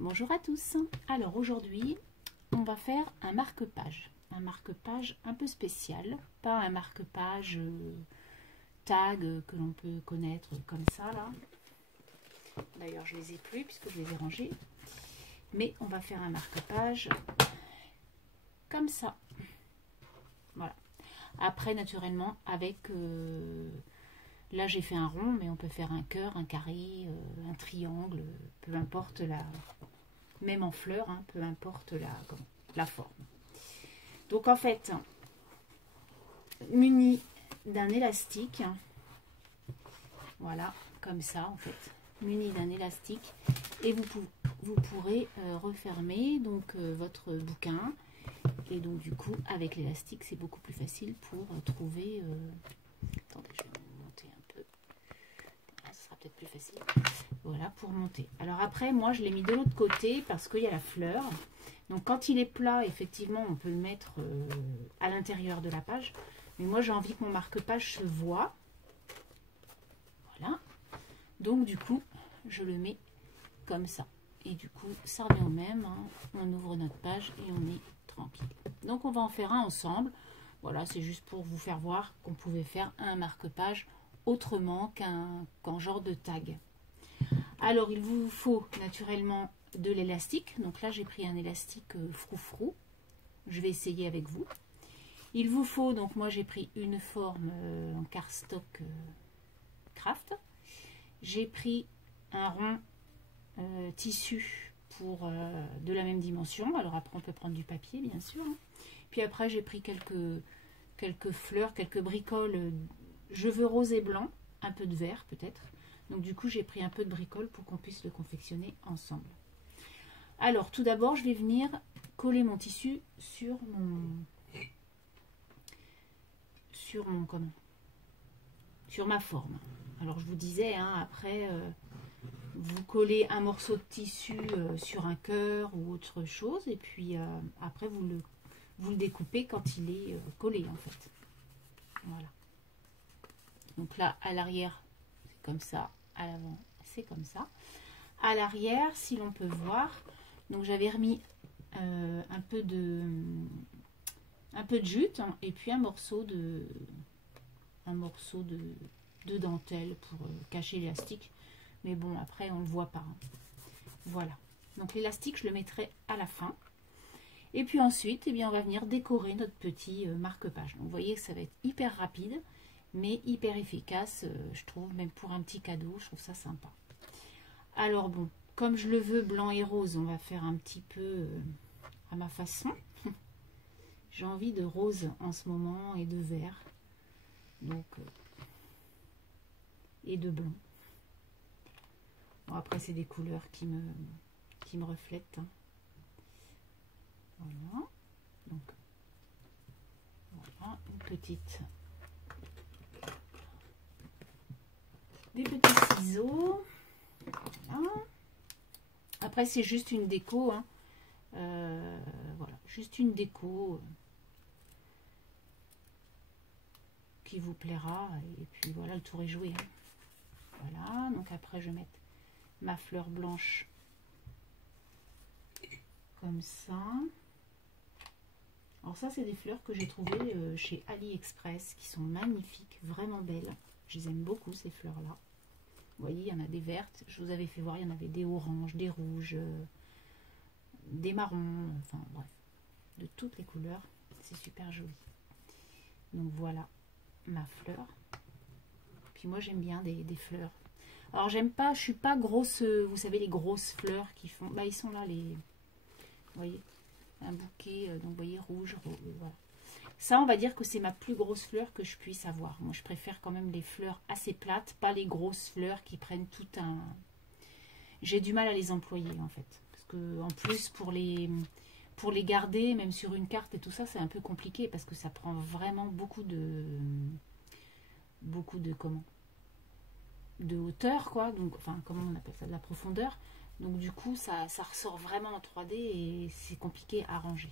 Bonjour à tous. Alors aujourd'hui, on va faire un marque-page. Un marque-page un peu spécial, pas un marque-page tag que l'on peut connaître comme ça là. D'ailleurs, je les ai plus puisque je les ai rangés. Mais on va faire un marque-page comme ça. Voilà. Après, naturellement, avec... là, j'ai fait un rond, mais on peut faire un cœur, un carré, un triangle, peu importe la... Même en fleurs, hein, peu importe la forme. Donc, en fait, muni d'un élastique, voilà, comme ça, en fait, muni d'un élastique, et vous pourrez refermer donc votre bouquin. Et donc, du coup, avec l'élastique, c'est beaucoup plus facile pour trouver... attendez, je vais monter un peu. Ce sera peut-être plus facile. Voilà, pour monter. Alors après, moi, je l'ai mis de l'autre côté parce qu'il y a la fleur. Donc, quand il est plat, effectivement, on peut le mettre à l'intérieur de la page. Mais moi, j'ai envie que mon marque-page se voit. Voilà. Donc, du coup, je le mets comme ça. Et du coup, ça revient au même. Hein. On ouvre notre page et on est tranquille. Donc, on va en faire un ensemble. Voilà, c'est juste pour vous faire voir qu'on pouvait faire un marque-page autrement qu'un genre de tag. Alors, il vous faut naturellement de l'élastique. Donc là, j'ai pris un élastique froufrou. Je vais essayer avec vous. Il vous faut, donc moi, j'ai pris une forme en cardstock craft. J'ai pris un rond tissu pour de la même dimension. Alors après, on peut prendre du papier, bien sûr. Hein. Puis après, j'ai pris quelques fleurs, quelques bricoles. Je veux rose et blanc, un peu de vert peut-être. Donc du coup, j'ai pris un peu de bricole pour qu'on puisse le confectionner ensemble. Alors, tout d'abord, je vais venir coller mon tissu sur ma forme. Alors, je vous disais, hein, après, vous collez un morceau de tissu sur un cœur ou autre chose. Et puis, après, vous le découpez quand il est collé, en fait. Voilà. Donc là, à l'arrière, c'est comme ça. À l'avant, c'est comme ça. À l'arrière, si l'on peut voir, donc j'avais remis un peu de jute hein, et puis un morceau de dentelle pour cacher l'élastique. Mais bon, après, on ne le voit pas. Hein. Voilà. Donc l'élastique, je le mettrai à la fin. Et puis ensuite, eh bien, on va venir décorer notre petit marque-page. Donc vous voyez que ça va être hyper rapide, mais hyper efficace, je trouve, même pour un petit cadeau, je trouve ça sympa. Alors bon, comme je le veux blanc et rose, on va faire un petit peu à ma façon. J'ai envie de rose en ce moment et de vert. Donc, et de blanc. Bon, après, c'est des couleurs qui me reflètent. Hein. Voilà. Donc, voilà, des petits ciseaux. Voilà. Après, c'est juste une déco. Hein. Voilà, juste une déco qui vous plaira. Et puis voilà, le tour est joué. Hein. Voilà, donc après, je vais mettre ma fleur blanche comme ça. Alors ça, c'est des fleurs que j'ai trouvées chez AliExpress qui sont magnifiques, vraiment belles. Je les aime beaucoup, ces fleurs-là. Vous voyez, il y en a des vertes. Je vous avais fait voir, il y en avait des oranges, des rouges, des marrons, enfin bref, de toutes les couleurs. C'est super joli. Donc voilà ma fleur. Puis moi, j'aime bien des fleurs. Alors, j'aime pas, je suis pas grosse, vous savez, les grosses fleurs qui font... Bah, ils sont là, les... Vous voyez, un bouquet, donc vous voyez, rouge, voilà. Ça, on va dire que c'est ma plus grosse fleur que je puisse avoir. Moi, je préfère quand même les fleurs assez plates, pas les grosses fleurs qui prennent tout un... J'ai du mal à les employer, en fait. Parce que, en plus, pour les garder, même sur une carte et tout ça, c'est un peu compliqué parce que ça prend vraiment beaucoup de comment? De hauteur, quoi. Donc, enfin, comment on appelle ça? De la profondeur. Donc, du coup, ça ressort vraiment en 3D et c'est compliqué à ranger.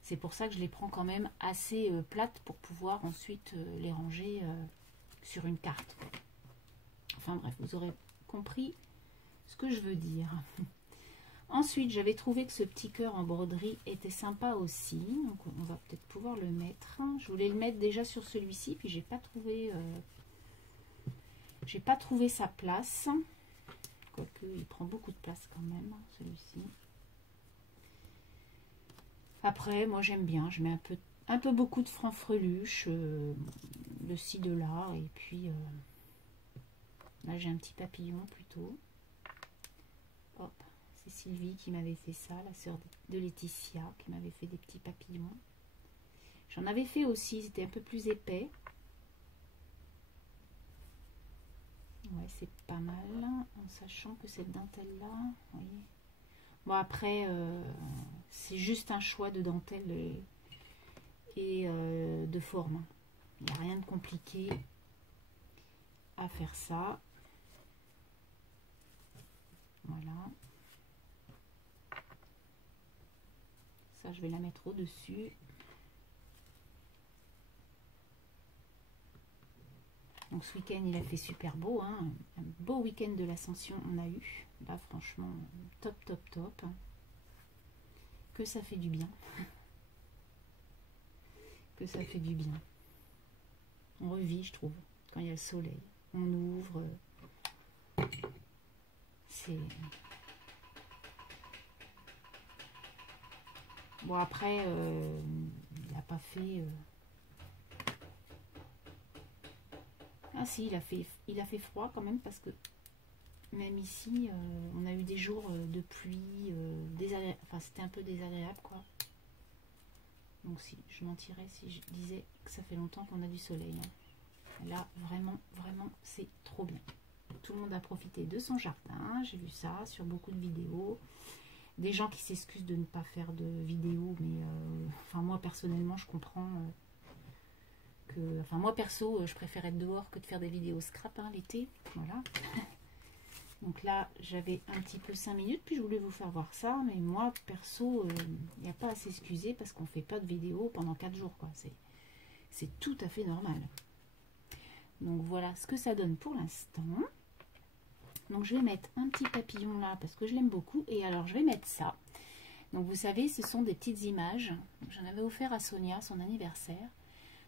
C'est pour ça que je les prends quand même assez plates pour pouvoir ensuite les ranger sur une carte. Enfin bref, vous aurez compris ce que je veux dire. Ensuite, j'avais trouvé que ce petit cœur en broderie était sympa aussi. Donc, on va peut-être pouvoir le mettre. Je voulais le mettre déjà sur celui-ci, puis j'ai pas trouvé sa place. Quoique, il prend beaucoup de place quand même, celui-ci. Après, moi j'aime bien. Je mets un peu beaucoup de franc-freluche, de ci, de là. Et puis, là j'ai un petit papillon plutôt. Hop. C'est Sylvie qui m'avait fait ça, la sœur de Laetitia, qui m'avait fait des petits papillons. J'en avais fait aussi, c'était un peu plus épais. Ouais, c'est pas mal, en sachant que cette dentelle-là, oui. Bon, après, c'est juste un choix de dentelle et de forme. Il n'y a rien de compliqué à faire ça. Voilà. Ça, je vais la mettre au-dessus. Donc ce week-end, il a fait super beau. Hein. Un beau week-end de l'Ascension, on a eu. Là, franchement, top, top, top. Que ça fait du bien. Que ça fait du bien. On revit, je trouve, quand il y a le soleil. On ouvre. C'est... Bon, après, il n'a pas fait... Ah si, il a fait froid quand même, parce que même ici, on a eu des jours de pluie, désagréable. Enfin, c'était un peu désagréable, quoi. Donc si, je mentirais si je disais que ça fait longtemps qu'on a du soleil. Hein. Là, vraiment, vraiment, c'est trop bien. Tout le monde a profité de son jardin. J'ai vu ça sur beaucoup de vidéos. Des gens qui s'excusent de ne pas faire de vidéos, mais enfin moi personnellement, je comprends que... Enfin moi perso, je préfère être dehors que de faire des vidéos scrap hein, l'été. Voilà. Donc là, j'avais un petit peu 5 minutes, puis je voulais vous faire voir ça. Mais moi, perso, il n'y a pas à s'excuser parce qu'on ne fait pas de vidéo pendant 4 jours. Quoi. C'est tout à fait normal. Donc voilà ce que ça donne pour l'instant. Donc je vais mettre un petit papillon là parce que je l'aime beaucoup. Et alors je vais mettre ça. Donc vous savez, ce sont des petites images. J'en avais offert à Sonia, son anniversaire.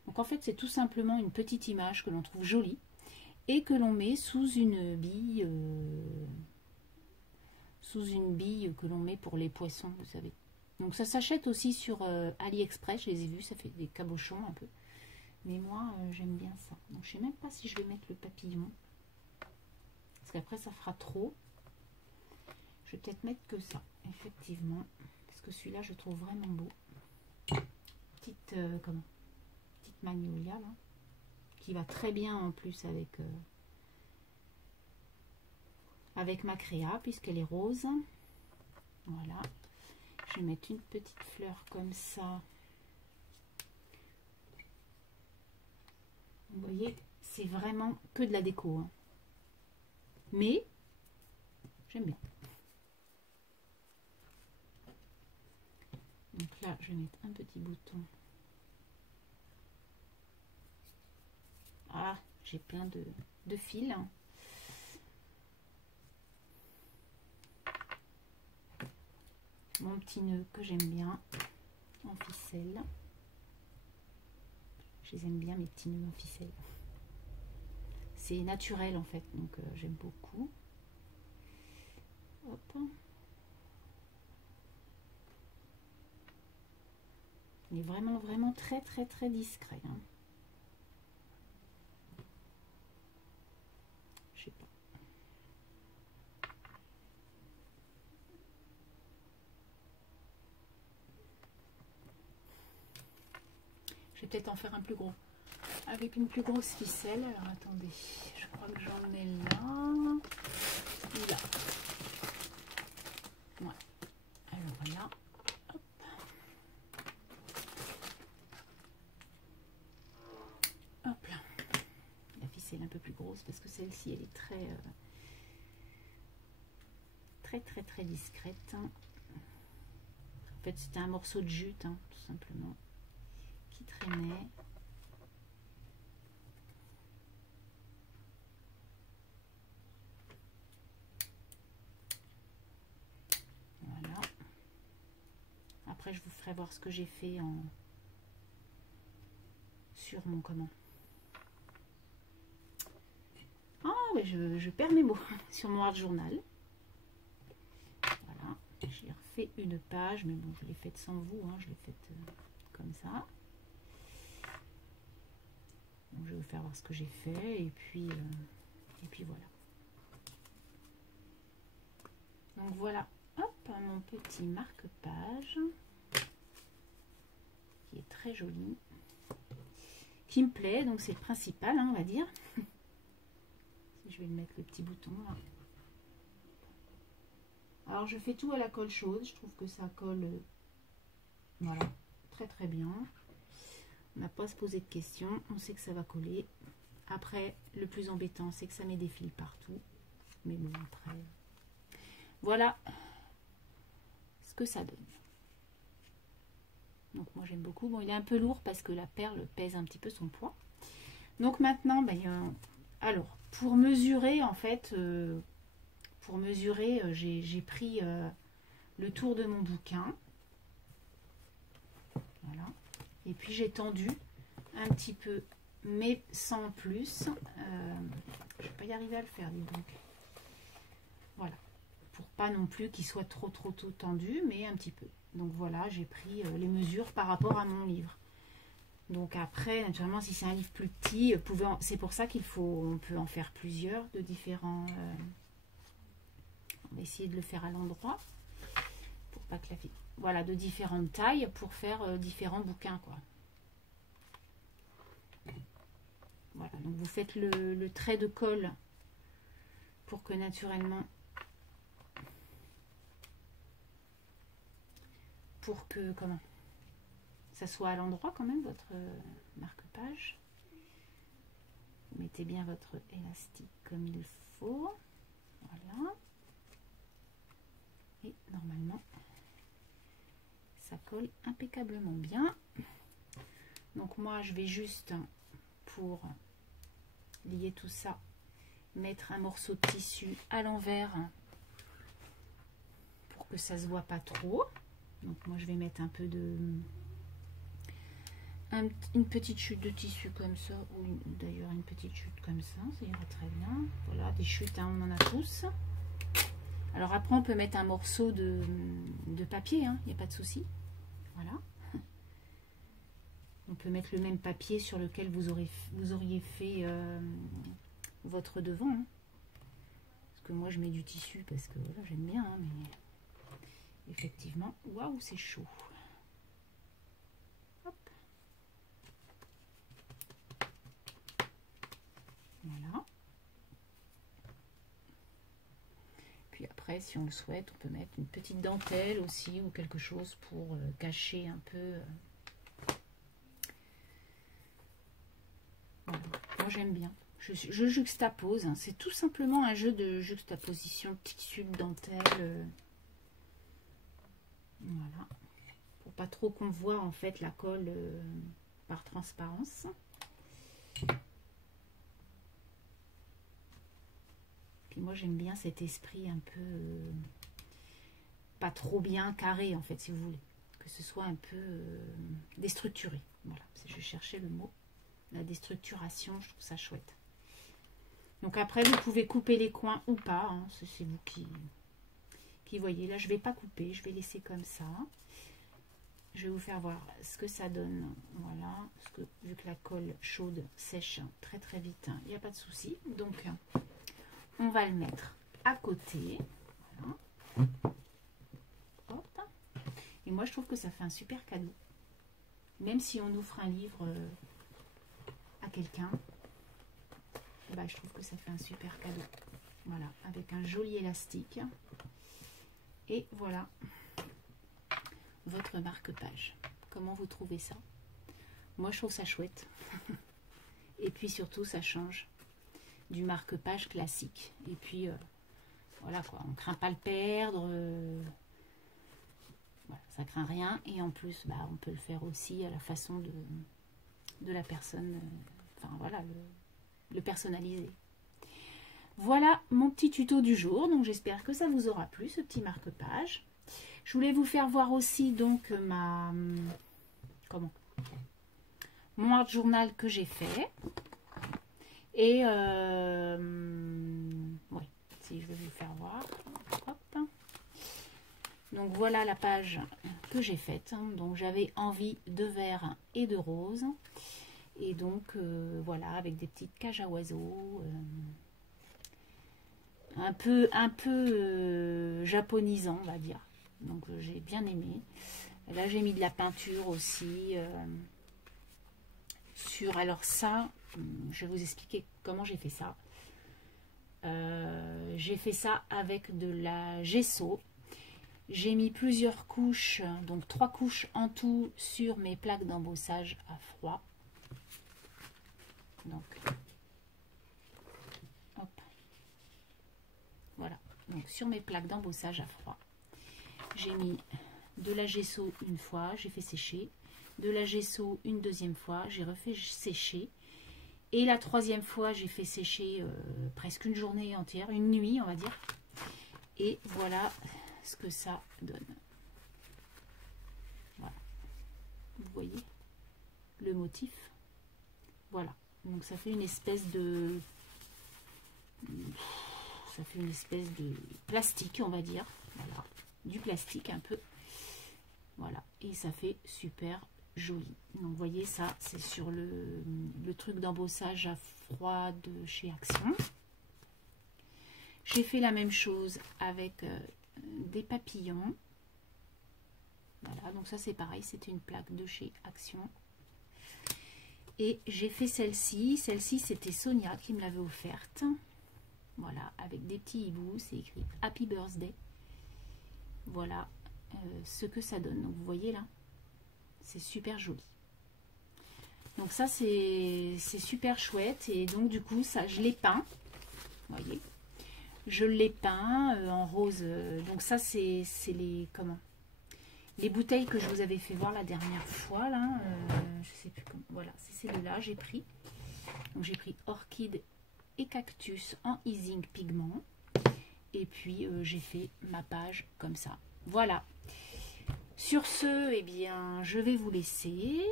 Donc en fait, c'est tout simplement une petite image que l'on trouve jolie. Et que l'on met sous une bille que l'on met pour les poissons, vous savez. Donc ça s'achète aussi sur AliExpress, je les ai vus, ça fait des cabochons un peu. Mais moi, j'aime bien ça. Donc je sais même pas si je vais mettre le papillon. Parce qu'après, ça fera trop. Je vais peut-être mettre que ça, effectivement. Parce que celui-là, je trouve vraiment beau. Petite, petite magnolia, là. Qui va très bien en plus avec ma créa puisqu'elle est rose. Voilà. Je vais mettre une petite fleur comme ça. Vous voyez, c'est vraiment que de la déco. Hein. Mais, j'aime bien. Donc là, je vais mettre un petit bouton. Ah, j'ai plein de fils. Mon petit nœud que j'aime bien en ficelle. Je les aime bien, mes petits nœuds en ficelle. C'est naturel en fait, donc j'aime beaucoup. Hop. Il est vraiment, vraiment très, très, très discret. Hein. Je sais pas. Je vais peut-être en faire un plus gros. Avec une plus grosse ficelle. Alors attendez, je crois que j'en ai là. Et là. Ouais. Alors là. Hop. Hop là. La ficelle un peu plus grosse parce que celle-ci elle est très très très discrète. En fait c'était un morceau de jute hein, tout simplement qui traînait. après je vous ferai voir ce que j'ai fait en sur mon comment. Ah, mais je perds mes mots sur mon art journal. Voilà, j'ai refait une page, mais bon, je l'ai faite sans vous, hein, je l'ai faite comme ça. Donc, je vais vous faire voir ce que j'ai fait, et puis voilà. Donc voilà, hop, mon petit marque-page qui est très joli, qui me plaît, donc c'est le principal, hein, on va dire. Si je vais le mettre le petit bouton là. Alors je fais tout à la colle chaude, je trouve que ça colle, voilà, très très bien. On n'a pas à se poser de questions, on sait que ça va coller. Après, le plus embêtant, c'est que ça met des fils partout. Mais bon, après, voilà ce que ça donne. Donc moi j'aime beaucoup. Bon, il est un peu lourd parce que la perle pèse un petit peu son poids. Donc maintenant, ben, alors, pour mesurer, en fait, j'ai pris le tour de mon bouquin. Voilà. Et puis j'ai tendu un petit peu, mais sans plus. Je ne vais pas y arriver à le faire, dis donc. Voilà. Pour pas non plus qu'il soit trop tendu, mais un petit peu. Donc voilà, j'ai pris les mesures par rapport à mon livre. Donc après, naturellement, si c'est un livre plus petit, c'est pour ça on peut en faire plusieurs de différents. On va essayer de le faire à l'endroit pour pas que la fille. Voilà, de différentes tailles pour faire différents bouquins, quoi. Voilà, donc vous faites le trait de colle pour que naturellement, pour que ça soit à l'endroit quand même votre marque-page. Mettez bien votre élastique comme il faut. Voilà. Et normalement, ça colle impeccablement bien. Donc moi, je vais juste, pour lier tout ça, mettre un morceau de tissu à l'envers pour que ça se voit pas trop. Donc moi, je vais mettre un peu de... une petite chute de tissu comme ça, ou d'ailleurs une petite chute comme ça ira très bien. Voilà, des chutes, hein, on en a tous. Alors après, on peut mettre un morceau de papier, il n'y a pas de souci. Voilà. On peut mettre le même papier sur lequel vous auriez fait votre devant. Hein. Parce que moi, je mets du tissu parce que voilà, j'aime bien. Hein, mais effectivement, waouh, c'est chaud. Hop. Voilà. Puis après, si on le souhaite, on peut mettre une petite dentelle aussi ou quelque chose pour cacher un peu. Voilà. Moi, j'aime bien. Je juxtapose. Hein. C'est tout simplement un jeu de juxtaposition, de tissu, de dentelle. Voilà. Pour pas trop qu'on voit en fait la colle par transparence. Puis moi j'aime bien cet esprit un peu pas trop bien carré en fait, si vous voulez, que ce soit un peu déstructuré. Voilà, je cherchais le mot, la déstructuration, je trouve ça chouette. Donc après vous pouvez couper les coins ou pas, hein, c'est vous qui voyez. Là je vais pas couper, je vais laisser comme ça. Je vais vous faire voir ce que ça donne. Voilà, parce que vu que la colle chaude sèche très très vite, il n'y a pas de souci. Donc on va le mettre à côté. Voilà. Hop. Et moi je trouve que ça fait un super cadeau. Même si on offre un livre à quelqu'un, bah, je trouve que ça fait un super cadeau. Voilà, avec un joli élastique. Et voilà votre marque-page. Comment vous trouvez ça? Moi je trouve ça chouette. Et puis surtout ça change du marque-page classique. Et puis voilà quoi, on craint pas le perdre. Voilà, ça craint rien. Et en plus, bah, on peut le faire aussi à la façon de la personne. Enfin voilà, le personnaliser. Voilà mon petit tuto du jour. Donc j'espère que ça vous aura plu, ce petit marque-page. Je voulais vous faire voir aussi donc mon art journal que j'ai fait. Et ouais, si je vais vous faire voir. Hop. Donc voilà la page que j'ai faite. Donc j'avais envie de vert et de rose. Et donc voilà, avec des petites cages à oiseaux. Un peu japonisant, on va dire. Donc j'ai bien aimé. Là j'ai mis de la peinture aussi sur, alors ça je vais vous expliquer comment j'ai fait ça. J'ai fait ça avec de la gesso. J'ai mis plusieurs couches, donc 3 couches en tout sur mes plaques d'embossage à froid. Donc hop, voilà, donc sur mes plaques d'embossage à froid, j'ai mis de la gesso une fois, j'ai fait sécher, de la gesso une deuxième fois, j'ai refait sécher, et la troisième fois j'ai fait sécher presque une journée entière, une nuit on va dire, et voilà ce que ça donne. Voilà, vous voyez le motif, voilà, donc ça fait une espèce de plastique on va dire, voilà, du plastique un peu, voilà, et ça fait super joli. Donc vous voyez, ça c'est sur le truc d'embossage à froid de chez Action. J'ai fait la même chose avec des papillons, voilà, donc ça c'est pareil, c'était une plaque de chez Action. Et j'ai fait celle-ci c'était Sonia qui me l'avait offerte, voilà, avec des petits hiboux, c'est écrit Happy Birthday. Voilà ce que ça donne. Donc vous voyez là, c'est super joli. Donc ça c'est super chouette. Et donc du coup ça je l'ai peint, vous voyez, je l'ai peint en rose. Donc ça c'est les bouteilles que je vous avais fait voir la dernière fois là, je sais plus comment, voilà, c'est celle-là j'ai pris. Donc j'ai pris orchide et cactus en easing pigment, et puis j'ai fait ma page comme ça. Voilà, sur ce, eh bien je vais vous laisser.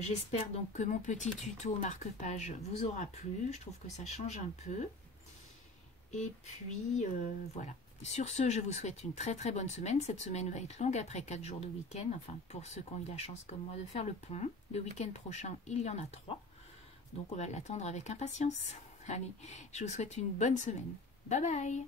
J'espère donc que mon petit tuto marque-page vous aura plu. Je trouve que ça change un peu. Et puis voilà. Sur ce, je vous souhaite une très très bonne semaine. Cette semaine va être longue après 4 jours de week-end. Enfin, pour ceux qui ont eu la chance comme moi de faire le pont. Le week-end prochain, il y en a 3. Donc on va l'attendre avec impatience. Allez, je vous souhaite une bonne semaine. Bye bye!